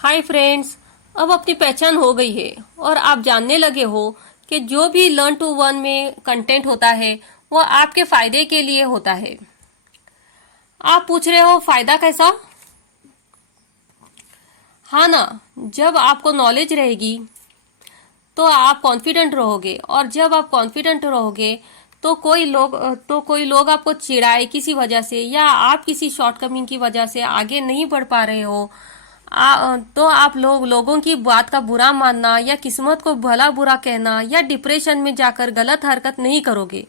Hi friends. अब अपनी पहचान हो गई है और आप जानने लगे हो कि जो भी लर्न टू वन में कंटेंट होता है वो आपके फायदे के लिए होता है। आप पूछ रहे हो फायदा कैसा? हाँ ना, जब आपको नॉलेज रहेगी तो आप कॉन्फिडेंट रहोगे, और जब आप कॉन्फिडेंट रहोगे तो कोई लोग आपको चिढ़ाए किसी वजह से, या आप किसी शॉर्टकमिंग की वजह से आगे नहीं बढ़ पा रहे हो, तो आप लोगों की बात का बुरा मानना या किस्मत को भला बुरा कहना या डिप्रेशन में जाकर गलत हरकत नहीं करोगे,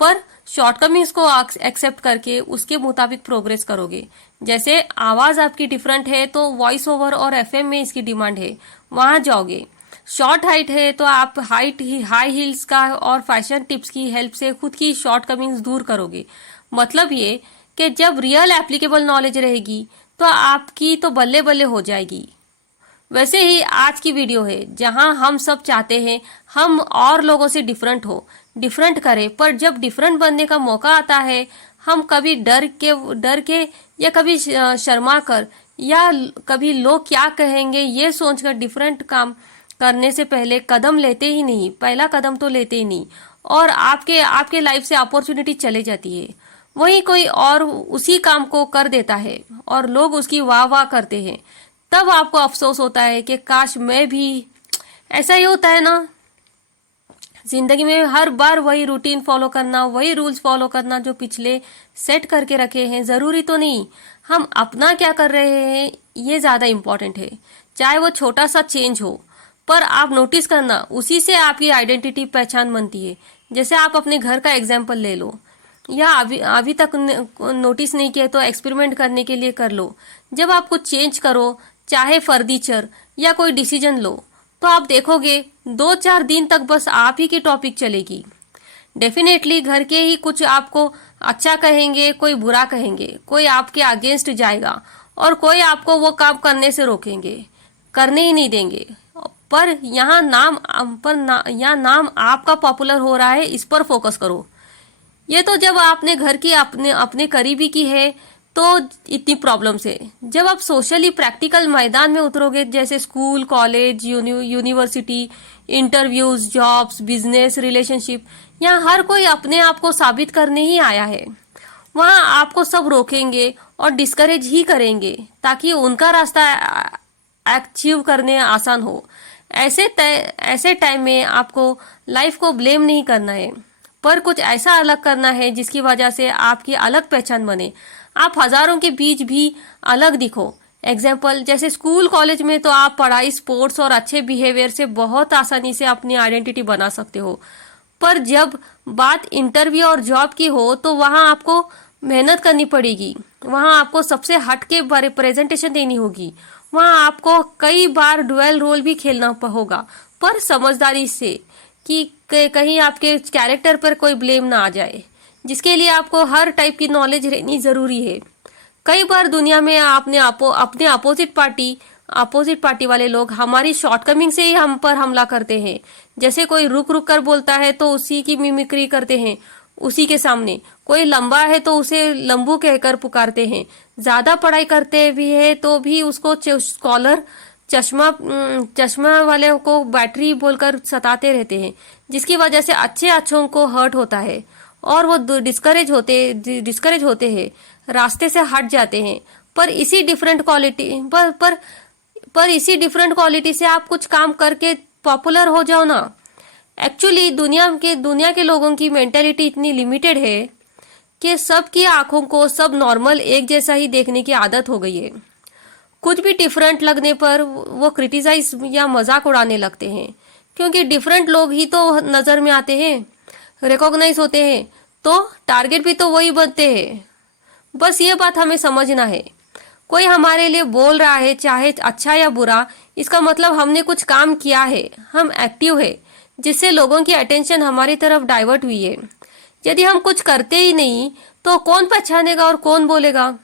पर शॉर्टकमिंग्स को एक्सेप्ट करके उसके मुताबिक प्रोग्रेस करोगे। जैसे आवाज आपकी डिफरेंट है तो वॉइस ओवर और एफएम में इसकी डिमांड है, वहां जाओगे। शॉर्ट हाइट है तो आप हाई हील्स का और फैशन टिप्स की हेल्प से खुद की शॉर्टकमिंग्स दूर करोगे। मतलब ये कि जब रियल एप्लीकेबल नॉलेज रहेगी तो आपकी तो बल्ले बल्ले हो जाएगी। वैसे ही आज की वीडियो है जहां हम सब चाहते हैं हम और लोगों से डिफरेंट करें, पर जब डिफरेंट बनने का मौका आता है हम कभी डर के या कभी शर्मा कर या कभी लोग क्या कहेंगे ये सोचकर डिफरेंट काम करने से पहले कदम लेते ही नहीं, पहला कदम तो लेते ही नहीं, और आपके आपके लाइफ से अपॉर्चुनिटी चले जाती है। वहीं कोई और उसी काम को कर देता है और लोग उसकी वाह वाह करते हैं, तब आपको अफसोस होता है कि काश मैं भी। ऐसा ही होता है ना जिंदगी में, हर बार वही रूटीन फॉलो करना, वही रूल्स फॉलो करना जो पिछले सेट करके रखे हैं, जरूरी तो नहीं। हम अपना क्या कर रहे हैं ये ज्यादा इंपॉर्टेंट है, चाहे वो छोटा सा चेंज हो, पर आप नोटिस करना उसी से आपकी आइडेंटिटी पहचान बनती है। जैसे आप अपने घर का एग्जाम्पल ले लो, या अभी अभी तक नोटिस नहीं किया तो एक्सपेरिमेंट करने के लिए कर लो। जब आप कुछ चेंज करो, चाहे फर्नीचर या कोई डिसीजन लो, तो आप देखोगे 2-4 दिन तक बस आप ही की टॉपिक चलेगी। डेफिनेटली घर के ही कुछ आपको अच्छा कहेंगे, कोई बुरा कहेंगे, कोई आपके अगेंस्ट जाएगा, और कोई आपको वो काम करने से रोकेंगे, करने ही नहीं देंगे। पर यहाँ नाम आपका पॉपुलर हो रहा है, इस पर फोकस करो। ये तो जब आपने घर की अपने अपने करीबी की है तो इतनी प्रॉब्लम्स है। जब आप सोशली प्रैक्टिकल मैदान में उतरोगे, जैसे school, college, university, interviews, jobs, business, relationship, यहाँ हर कोई अपने आप को साबित करने ही आया है। वहाँ आपको सब रोकेंगे और डिस्करेज ही करेंगे ताकि उनका रास्ता अचीव करने आसान हो। ऐसे टाइम में आपको लाइफ को ब्लेम नहीं करना है, पर कुछ ऐसा अलग करना है जिसकी वजह से आपकी अलग पहचान बने, आप हजारों के बीच भी अलग दिखो। एग्जाम्पल, जैसे स्कूल कॉलेज में तो आप पढ़ाई, स्पोर्ट्स और अच्छे बिहेवियर से बहुत आसानी से अपनी आइडेंटिटी बना सकते हो, पर जब बात इंटरव्यू और जॉब की हो तो वहां आपको मेहनत करनी पड़ेगी। वहां आपको सबसे हटके प्रेजेंटेशन देनी होगी, वहां आपको कई बार डुअल रोल भी खेलना होगा, पर समझदारी से, कि कहीं आपके कैरेक्टर पर कोई ब्लेम ना आ जाए, जिसके लिए आपको हर टाइप की नॉलेज रहनी जरूरी है। कई बार दुनिया में आपने अपने अपोजिट पार्टी वाले लोग हमारी शॉर्टकमिंग से ही हम पर हमला करते हैं। जैसे कोई रुक रुक कर बोलता है तो उसी की मिमिक्री करते हैं उसी के सामने, कोई लंबा है तो उसे लंबू कहकर पुकारते हैं, ज्यादा पढ़ाई करते भी है तो भी उसको स्कॉलर, चश्मा वाले को बैटरी बोलकर सताते रहते हैं, जिसकी वजह से अच्छों को हर्ट होता है और वो डिस्करेज होते हैं, रास्ते से हट जाते हैं। पर इसी डिफरेंट क्वालिटी पर इसी डिफरेंट क्वालिटी से आप कुछ काम करके पॉपुलर हो जाओ ना। एक्चुअली दुनिया के लोगों की मेंटेलिटी इतनी लिमिटेड है कि सबकी आंखों को सब नॉर्मल एक जैसा ही देखने की आदत हो गई है। कुछ भी डिफरेंट लगने पर वो क्रिटिसाइज या मजाक उड़ाने लगते हैं, क्योंकि डिफरेंट लोग ही तो नजर में आते हैं, रिकॉग्नाइज होते हैं, तो टारगेट भी तो वही बनते हैं। बस ये बात हमें समझना है, कोई हमारे लिए बोल रहा है चाहे अच्छा या बुरा, इसका मतलब हमने कुछ काम किया है, हम एक्टिव है, जिससे लोगों की अटेंशन हमारी तरफ डाइवर्ट हुई है। यदि हम कुछ करते ही नहीं तो कौन पहचानेगा और कौन बोलेगा?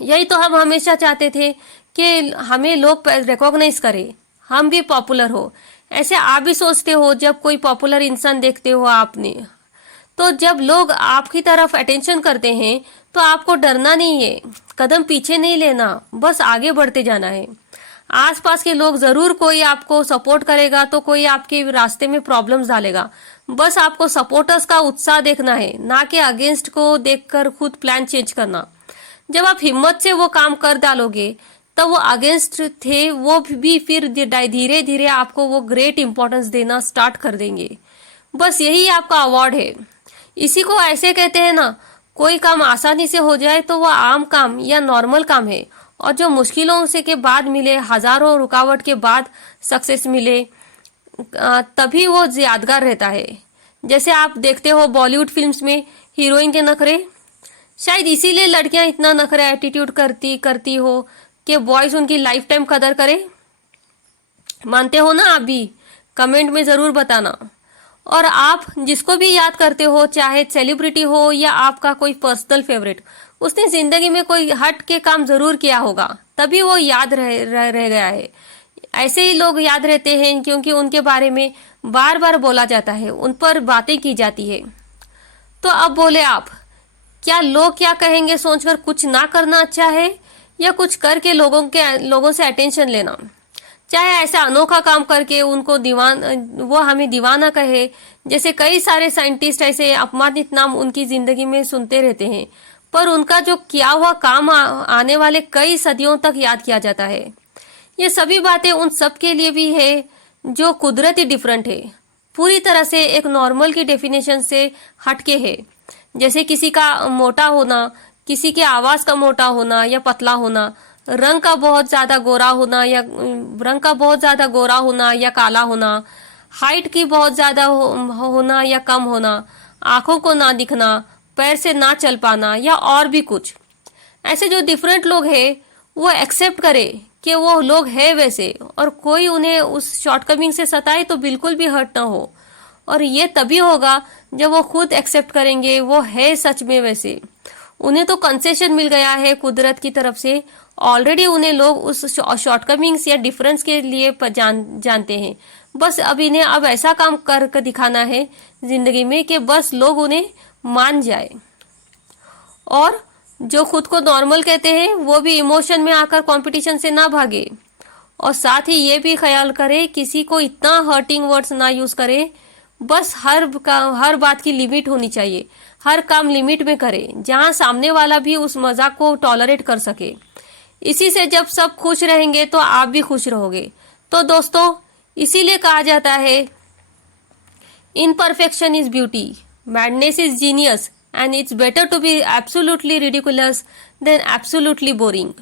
यही तो हम हमेशा चाहते थे कि हमें लोग रिकॉग्नाइज करें, हम भी पॉपुलर हो। ऐसे आप भी सोचते हो जब कोई पॉपुलर इंसान देखते हो आपने, तो जब लोग आपकी तरफ अटेंशन करते हैं तो आपको डरना नहीं है, कदम पीछे नहीं लेना, बस आगे बढ़ते जाना है। आसपास के लोग जरूर कोई आपको सपोर्ट करेगा तो कोई आपके रास्ते में प्रॉब्लम्स डालेगा। बस आपको सपोर्टर्स का उत्साह देखना है, ना कि अगेंस्ट को देखकर खुद प्लान चेंज करना। जब आप हिम्मत से वो काम कर डालोगे तो वो अगेंस्ट थे वो भी फिर धीरे धीरे आपको वो ग्रेट इंपॉर्टेंस देना स्टार्ट कर देंगे। बस यही आपका अवार्ड है। इसी को ऐसे कहते हैं ना, कोई काम आसानी से हो जाए तो वह आम काम या नॉर्मल काम है, और जो मुश्किलों से के बाद मिले, हजारों रुकावट के बाद सक्सेस मिले, तभी वो यादगार रहता है। जैसे आप देखते हो बॉलीवुड फिल्म्स में हीरोइन के नखरे, शायद इसीलिए लड़कियां इतना नखरे एटीट्यूड करती हो कि बॉयज उनकी लाइफ टाइम कदर करे। मानते हो ना आप भी? कमेंट में जरूर बताना। और आप जिसको भी याद करते हो, चाहे सेलिब्रिटी हो या आपका कोई पर्सनल फेवरेट, उसने जिंदगी में कोई हट के काम जरूर किया होगा, तभी वो याद रह गया है। ऐसे ही लोग याद रहते हैं क्योंकि उनके बारे में बार बार बोला जाता है, उन पर बातें की जाती है। तो अब बोले आप, क्या लोग क्या कहेंगे सोचकर कुछ ना करना अच्छा है, या कुछ करके लोगों से अटेंशन लेना? चाहे ऐसा अनोखा काम करके उनको वो हमें दीवाना कहे, जैसे कई सारे साइंटिस्ट ऐसे अपमानित नाम उनकी जिंदगी में सुनते रहते हैं, पर उनका जो किया हुआ काम आने वाले कई सदियों तक याद किया जाता है। ये सभी बातें उन सब के लिए भी है जो कुदरती डिफरेंट है, पूरी तरह से एक नॉर्मल की डेफिनेशन से हटके है। जैसे किसी का मोटा होना, किसी के आवाज का मोटा होना या पतला होना, रंग का बहुत ज्यादा गोरा होना या काला होना, हाइट की बहुत ज्यादा होना या कम होना, आंखों को ना दिखना, पैर से ना चल पाना, या और भी कुछ। ऐसे जो डिफरेंट लोग हैं वो एक्सेप्ट करे कि वो लोग है वैसे, और कोई उन्हें उस शॉर्टकमिंग से सताए तो बिल्कुल भी हर्ट ना हो। और ये तभी होगा जब वो खुद एक्सेप्ट करेंगे वो है सच में वैसे। उन्हें तो कंसेशन मिल गया है कुदरत की तरफ से, ऑलरेडी उन्हें लोग उस शॉर्टकमिंग्स या डिफरेंस के लिए जानते हैं। बस अब इन्हें अब ऐसा काम कर दिखाना है जिंदगी में कि बस लोग उन्हें मान जाए। और जो खुद को नॉर्मल कहते हैं वो भी इमोशन में आकर कंपटीशन से ना भागे, और साथ ही ये भी ख्याल करे किसी को इतना हर्टिंग वर्ड्स ना यूज करे। बस हर बात की लिमिट होनी चाहिए, हर काम लिमिट में करे जहां सामने वाला भी उस मजाक को टॉलरेट कर सके। इसी से जब सब खुश रहेंगे तो आप भी खुश रहोगे। तो दोस्तों, इसीलिए कहा जाता है imperfection is beauty, madness is genius, and it's better to be absolutely ridiculous than absolutely boring.